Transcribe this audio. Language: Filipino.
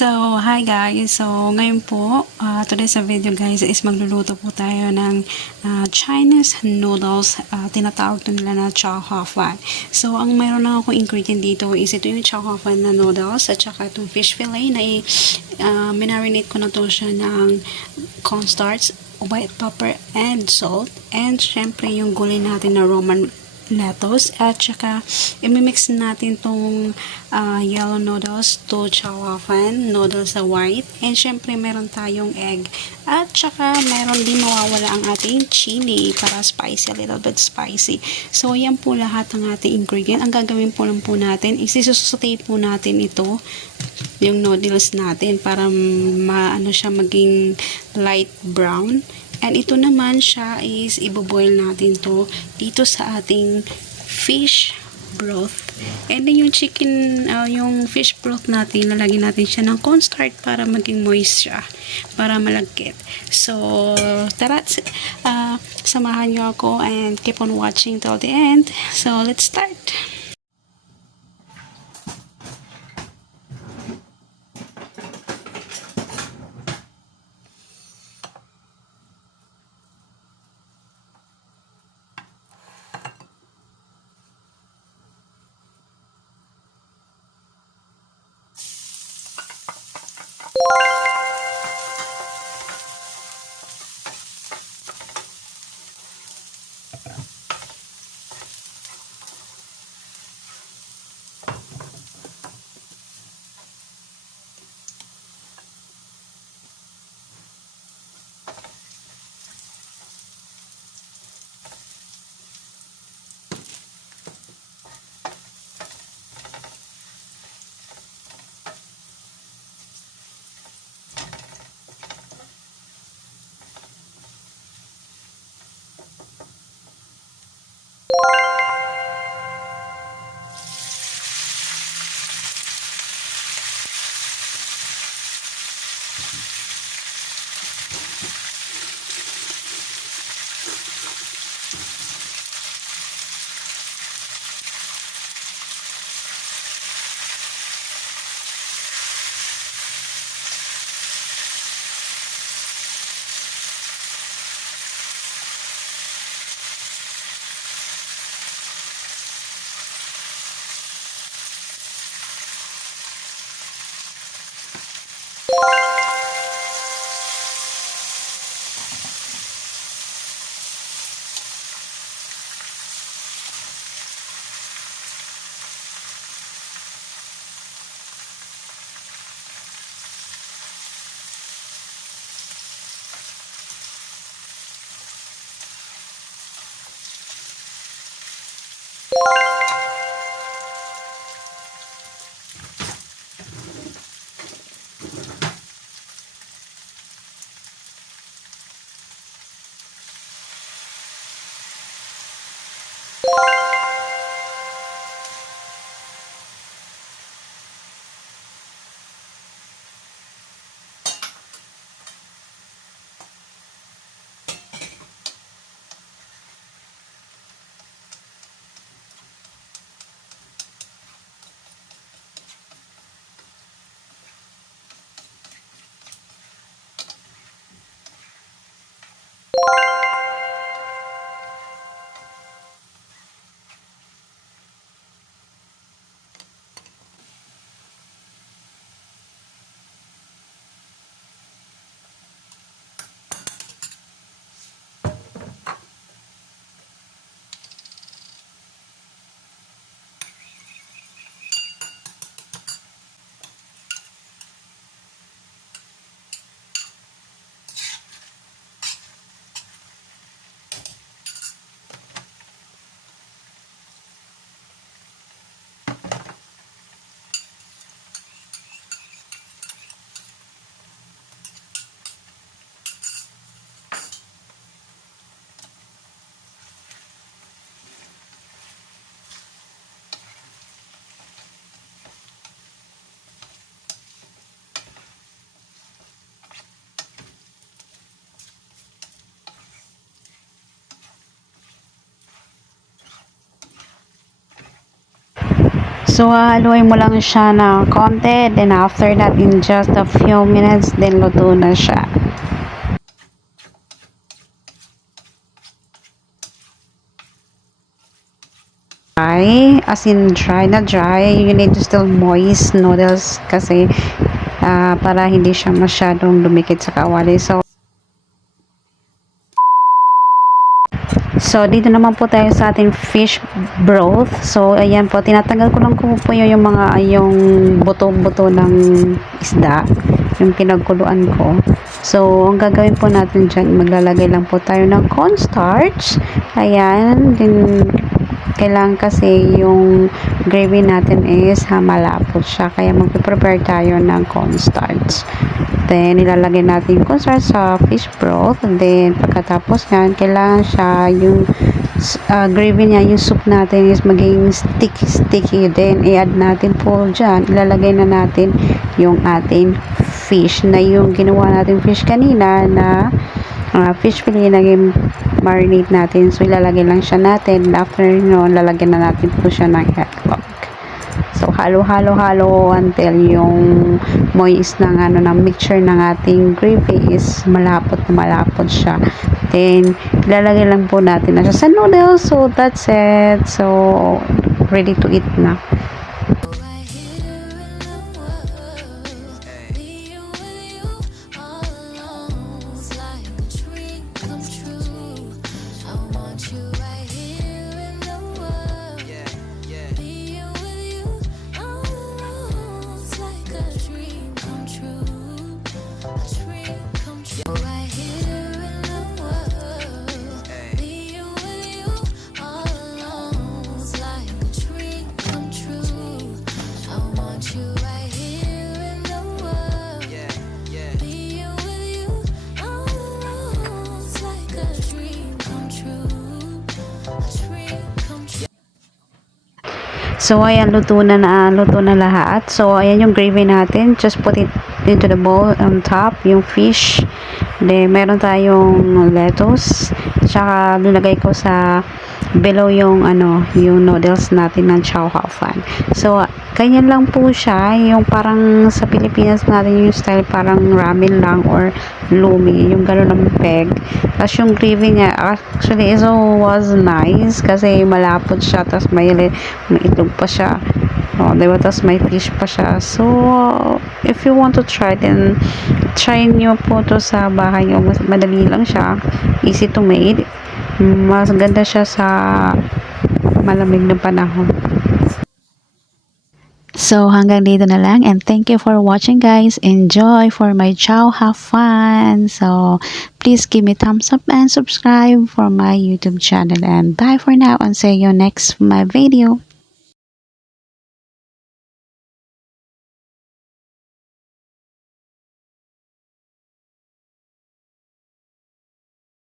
So, hi guys. So, ngayon po, today sa video guys is magluluto po tayo ng Chinese noodles. Tinatawag to nila na chow hua fan. So, ang mayroon lang akong ingredient dito is ito yung chow hua fan na noodles at saka itong fish fillet na marinate ko na to siya ng cornstarch, white pepper, and salt. And syempre yung gulay natin na Roman lettuce at saka imimix natin tong yellow noodles to chow fan noodles sa white, and syempre meron tayong egg at saka meron din mawawala ang ating chili para spicy, a little bit spicy. So yan po lahat ng ating ingredient. Ang gagawin po lang po natin is isusutay po natin ito yung noodles natin para maano siya maging light brown. And ito naman siya is iboboil natin to dito sa ating fish broth. And then yung chicken, yung fish broth natin, lalagyan natin siya ng cornstarch para maging moist siya, para malagkit. So, tara, samahan nyo ako and keep on watching till the end. So, let's start! So, haluin mo lang siya na konti. Then, after that, in just a few minutes, then luto na siya. Dry, as in dry na dry. You need to still moist noodles kasi para hindi siya masyadong dumikit sa kawali. So, dito naman po tayo sa ating fish broth. So, ayan po, tinatanggal ko lang po yung mga, yung buto-buto ng isda, yung pinagkuluan ko. So, ang gagawin po natin dyan, maglalagay lang po tayo ng cornstarch. Ayan, din kailangan kasi yung gravy natin is malapot siya. Kaya magpe-prepare tayo ng cornstarch. Then, nilalagay natin yung cornstarch sa fish broth. And then, pagkatapos yan, kailangan siya yung gravy niya, yung soup natin is maging sticky. Then, i-add natin po dyan. Ilalagay na natin yung ating fish na yung ginawa natin fish kanina na fish fillet na marinate natin. So, ilalagay lang siya natin. After nun, lalagyan na natin po siya ng egg. So, halo until yung moist ng ng mixture ng ating gravy is malapot siya. Then, ilalagay lang po natin na siya sa noodles. So, that's it. So, ready to eat na. So, ayan, luto na lahat. So, ayan yung gravy natin. Just put it into the bowl on top, yung fish. Then, meron tayong lettuce. Tsaka, nilagay ko sa below yung, yung noodles natin ng chow hao fan. So, ganyan lang po siya. Yung parang sa Pilipinas natin yung style parang ramen lang or lumi. Yung gano'n ng peg. Tapos yung gravy niya, actually, it was nice kasi malapot siya. Tapos may itlog pa siya. Diba? Tapos may fish pa siya. So, if you want to try, then try nyo po to sa bahay nyo. Madali lang siya. Easy to make. Mas ganda siya sa malamig na panahon. So, hanggang dito na lang, and thank you for watching, guys. Enjoy for my chow, have fun. So, please give me thumbs up and subscribe for my YouTube channel, and bye for now, and see you next my video.